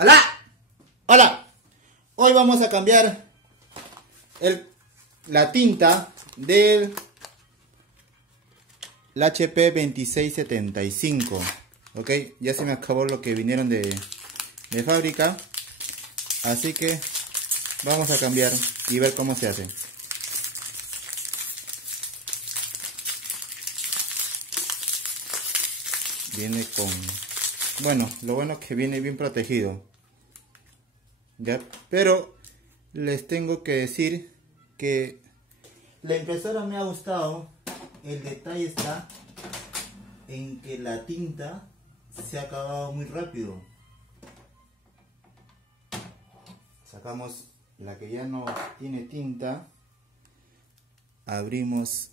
¡Hola! ¡Hola! Hoy vamos a cambiar la tinta del HP 2675. Ok, ya se me acabó lo que vinieron de fábrica. Así que vamos a cambiar y ver cómo se hace. Viene con... Bueno, lo bueno es que viene bien protegido. ¿Ya? Pero les tengo que decir que la impresora me ha gustado. El detalle está en que la tinta se ha acabado muy rápido. Sacamos la que ya no tiene tinta. Abrimos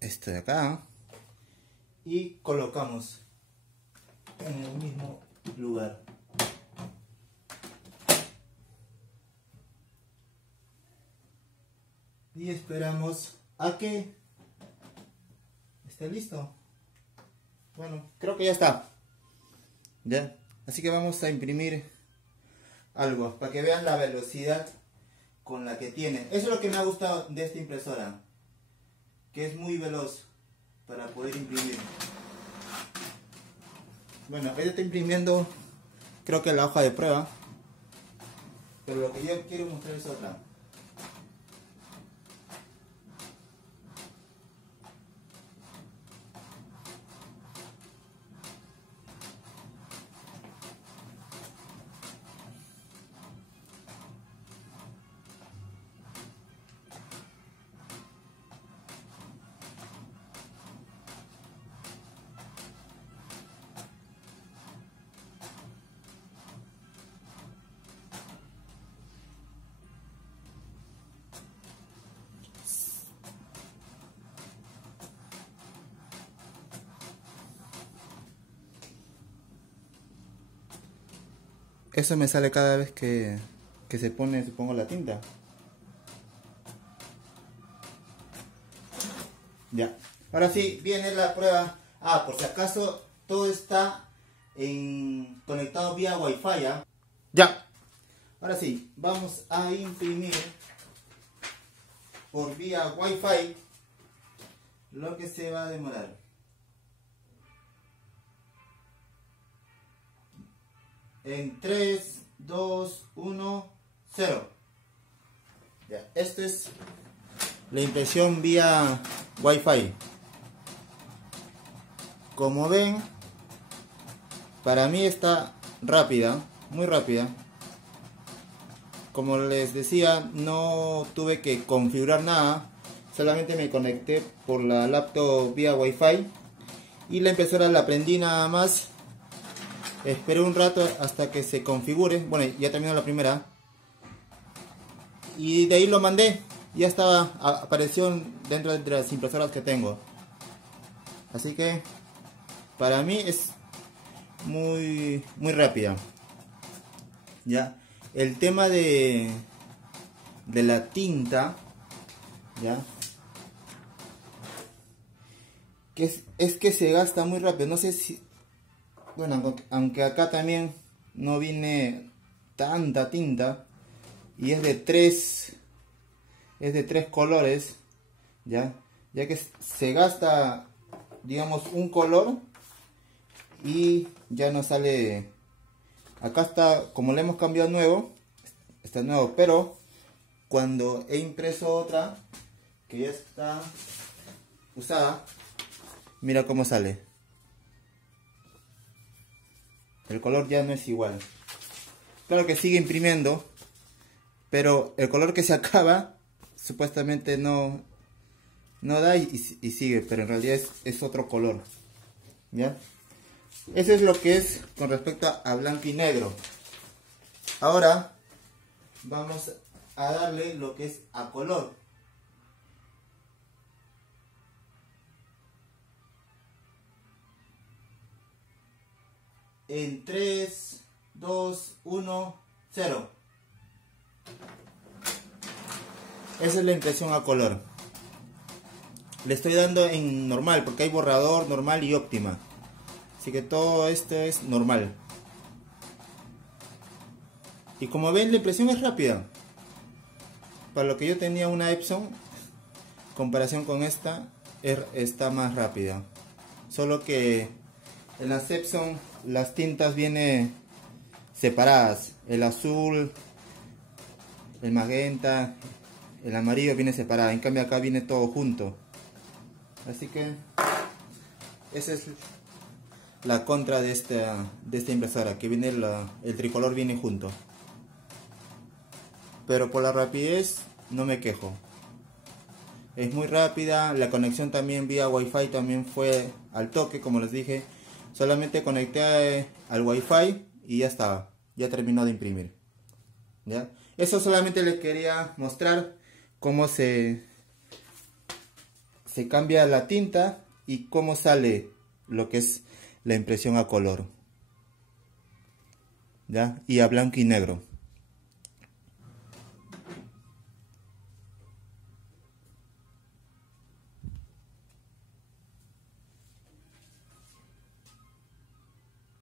esto de acá y colocamos en el mismo lugar. Y esperamos a que esté listo. Bueno, creo que ya está. Ya, así que vamos a imprimir algo para que vean la velocidad con la que tiene. Eso es lo que me ha gustado de esta impresora, que es muy veloz para poder imprimir. Bueno, ella está imprimiendo, creo que la hoja de prueba, pero lo que yo quiero mostrar es otra. Eso me sale cada vez que se pone, supongo, la tinta. Ya. Ahora sí, viene la prueba. Ah, por si acaso, todo está conectado vía Wi-Fi. ¿Ya? Ya. Ahora sí, vamos a imprimir por vía Wi-Fi lo que se va a demorar. En 3, 2, 1, 0. Ya, esto es la impresión vía Wi-Fi. Como ven, para mí está rápida, muy rápida. Como les decía, no tuve que configurar nada, solamente me conecté por la laptop vía Wi-Fi y la impresora la prendí nada más. Esperé un rato hasta que se configure. Bueno, ya terminó la primera. Y de ahí lo mandé. Ya estaba, apareció dentro de las impresoras que tengo. Así que para mí es muy rápida. Ya. El tema de la tinta, ya, que es que se gasta muy rápido. No sé si... Bueno, aunque acá también no viene tanta tinta y es de tres colores, ya que se gasta, digamos, un color y ya no sale. Acá está, como le hemos cambiado nuevo, está nuevo, pero cuando he impreso otra que ya está usada, mira cómo sale. El color ya no es igual. Claro que sigue imprimiendo, pero el color que se acaba supuestamente no da y sigue, pero en realidad es otro color. ¿Ya? Eso es lo que es con respecto a blanco y negro. Ahora vamos a darle lo que es a color. En 3, 2, 1, 0. Esa es la impresión a color. Le estoy dando en normal porque hay borrador, normal y óptima. Así que todo esto es normal. Y como ven, la impresión es rápida. Para lo que yo tenía una Epson, comparación con esta, está más rápida. Solo que en las Epson las tintas vienen separadas. El azul, el magenta, el amarillo viene separado. En cambio acá viene todo junto. Así que esa es la contra de esta impresora, que viene el tricolor viene junto. Pero por la rapidez no me quejo. Es muy rápida, la conexión también vía Wi-Fi también fue al toque, como les dije. Solamente conecté al Wi-Fi y ya estaba, ya terminó de imprimir. ¿Ya? Eso solamente les quería mostrar cómo se cambia la tinta y cómo sale lo que es la impresión a color. ¿Ya? Y a blanco y negro.